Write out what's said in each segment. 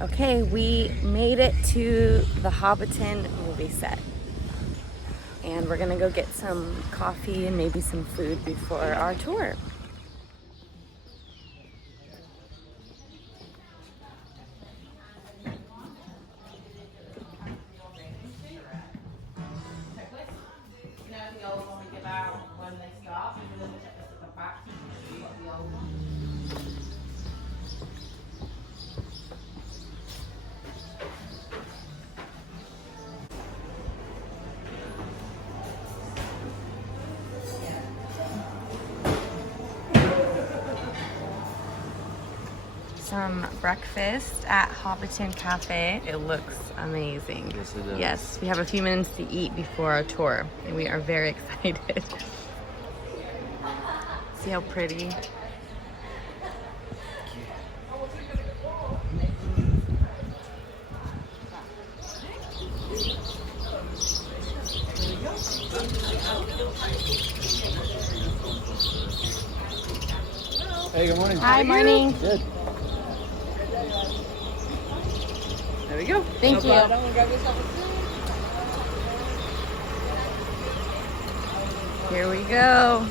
Okay, we made it to the Hobbiton movie set. And we're gonna go get some coffee and maybe some food before our tour. Some breakfast at Hobbiton Cafe. It looks amazing. Yes, it does. Yes, we have a few minutes to eat before our tour, and we are very excited. See how pretty? Hey, good morning. Hi, morning. Good. There we go. Thank you. Here we go.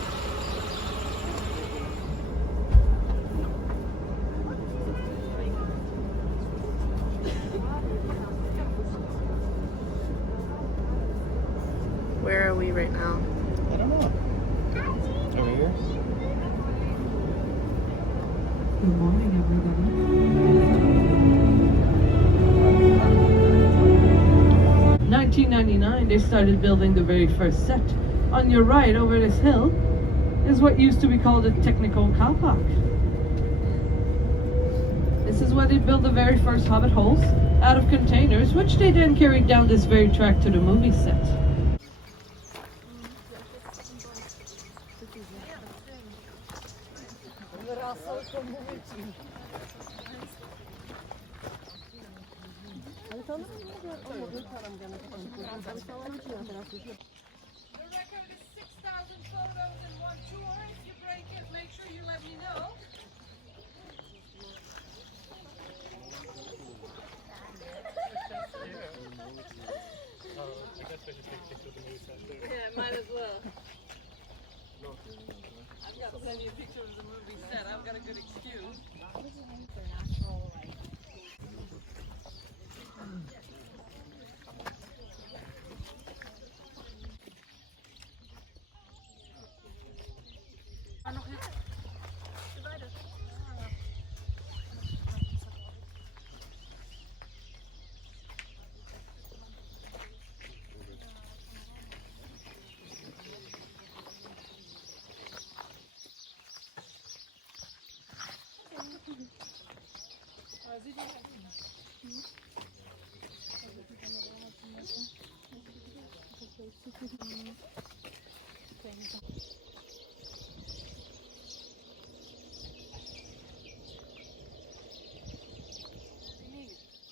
Where are we right now? I don't know. Over here? Good morning, everybody. 1999, they started building the very first set. On your right, over this hill, is what used to be called a technical car park. This is where they built the very first Hobbit Holes out of containers, which they then carried down this very track to the movie set. The record is 6,000 photos in one tour. If you break it, make sure you let me know. Yeah, might as well. I've got plenty of pictures of the movie set. I've got a good excuse.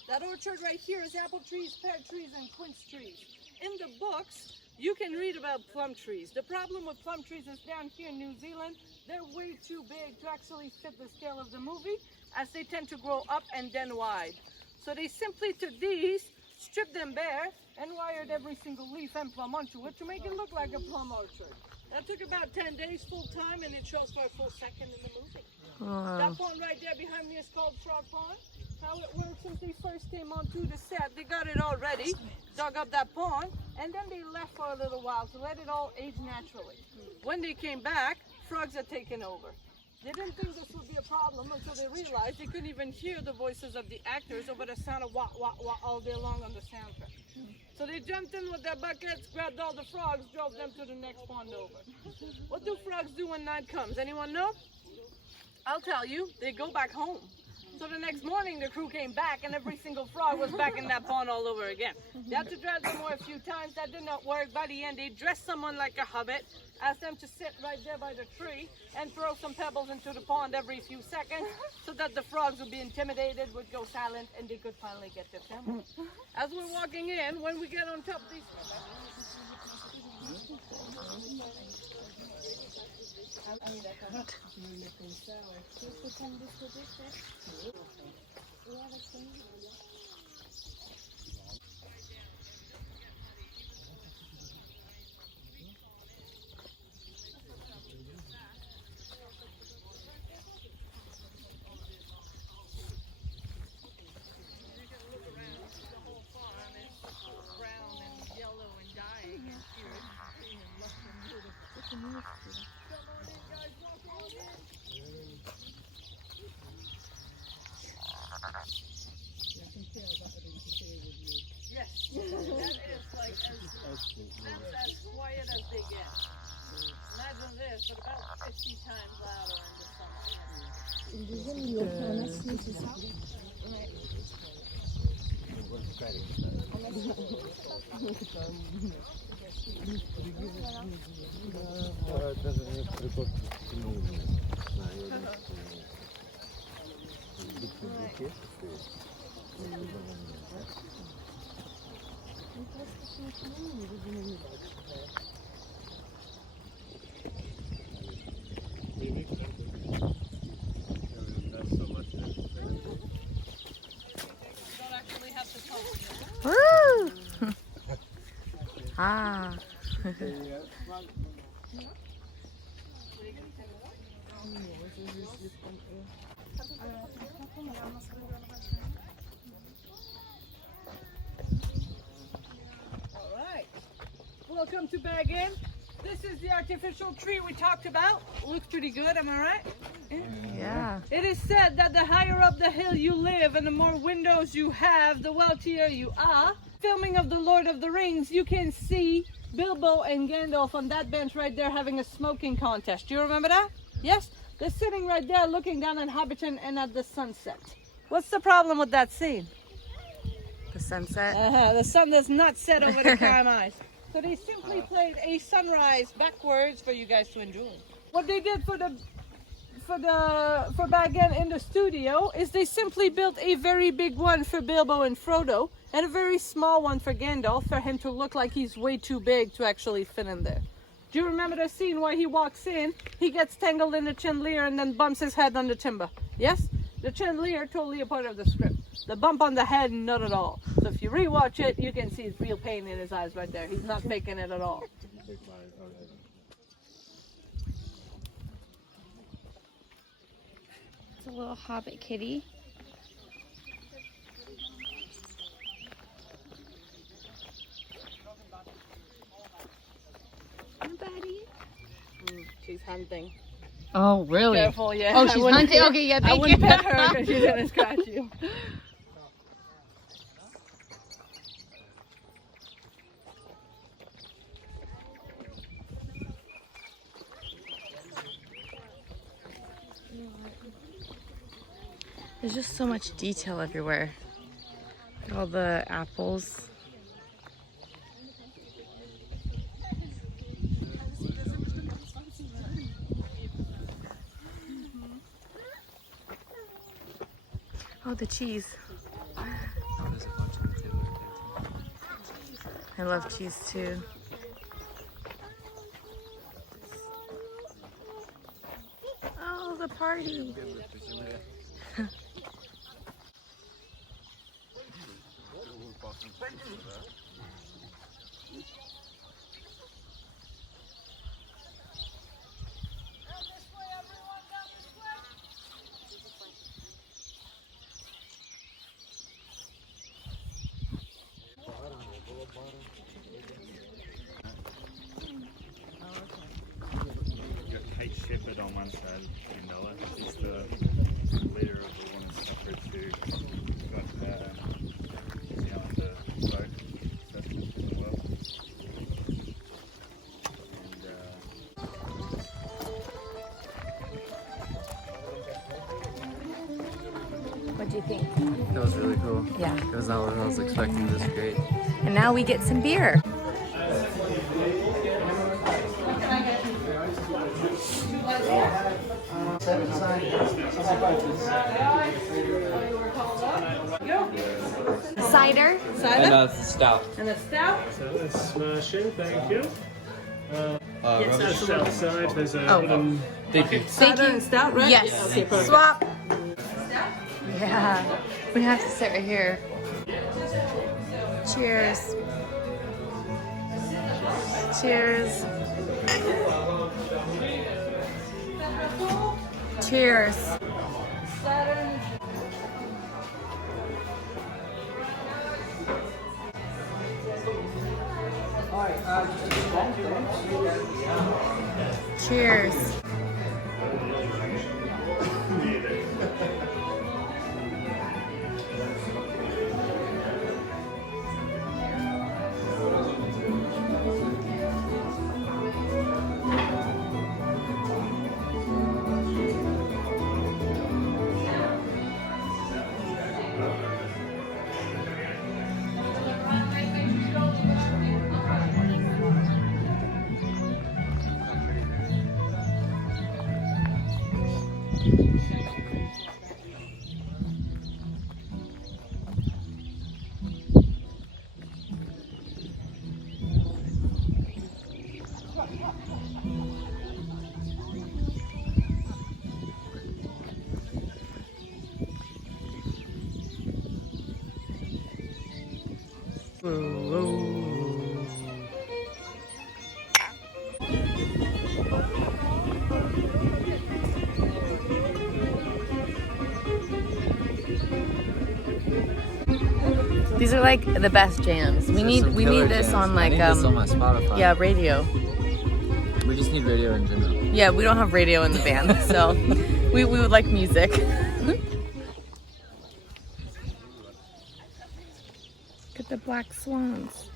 That orchard right here is apple trees, pear trees, and quince trees. In the books, you can read about plum trees. The problem with plum trees is down here in New Zealand, they're way too big to actually fit the scale of the movie, as they tend to grow up and then wide. So they simply took these, stripped them bare, and wired every single leaf and plum onto it to make it look like a plum orchard. That took about 10 days full time, and it shows for a full second in the movie. That pond right there behind me is called Frog Pond. How it works since they first came onto the set, they got it all ready, dug up that pond, and then they left for a little while to let it all age naturally. When they came back, frogs had taken over. They didn't think this would be a problem until they realized they couldn't even hear the voices of the actors over the sound of wah, wah, wah all day long on the soundtrack. So they jumped in with their buckets, grabbed all the frogs, drove them to the next pond over. What do frogs do when night comes? Anyone know? I'll tell you, they go back home. So the next morning, the crew came back, and every single frog was back in that pond all over again. They had to dress them more a few times. That did not work. By the end, they dressed someone like a hobbit, asked them to sit right there by the tree, and throw some pebbles into the pond every few seconds, so that the frogs would be intimidated, would go silent, and they could finally get their family. As we're walking in, when we get on top of these... Yes, that is like that's as quiet as they get. Imagine this, but about 50 times louder in the summer. Woo! Ah. Alright, welcome to Bag In. This is the artificial tree we talked about. Looks pretty good, am I right? Yeah. It is said that the higher up the hill you live and the more windows you have, the wealthier you are. Filming of The Lord of the Rings, you can see Bilbo and Gandalf on that bench right there having a smoking contest. Do you remember that? Yes? They're sitting right there looking down at Hobbiton and at the sunset. What's the problem with that scene? The sunset. The sun does not set over the Carmines. So they simply played a sunrise backwards for you guys to enjoy. What they did for Bag in the studio is they simply built a very big one for Bilbo and Frodo and a very small one for Gandalf for him to look like he's way too big to actually fit in there. Do you remember the scene where he walks in, he gets tangled in the chandelier and then bumps his head on the timber? Yes? The chandelier, totally a part of the script. The bump on the head, not at all. So if you rewatch it, you can see his real pain in his eyes right there. He's not faking it at all. It's a little hobbit kitty. Hi, buddy. She's hunting. Oh, really? Careful, yeah. Oh, she's hunting? Okay, yeah, I thank wouldn't you. pet her because she's going to scratch you. There's just so much detail everywhere. All the apples. Oh, the cheese. I love cheese too. Oh, the party. Shepherd on one side, and Noah. He's the leader of the one that's suffered to got on the boat first in the world. What do you think? That was really cool. Yeah. It was not what I was expecting. This great. And now we get some beer. Cider. And a stout. And a stout. So let's smash in, thank you. Rubbish. Just outside, there's a Oh. wooden Thank you. Thank you. And stout, right? Yes. Okay, perfect. Swap. Yeah. We have to sit right here. Cheers. Cheers. Cheers. Cheers. These are like the best jams. We need this on like I need this on my Spotify. yeah, radio. We just need radio in general. Yeah, we don't have radio in the band, so we would like music. Look at the black swans.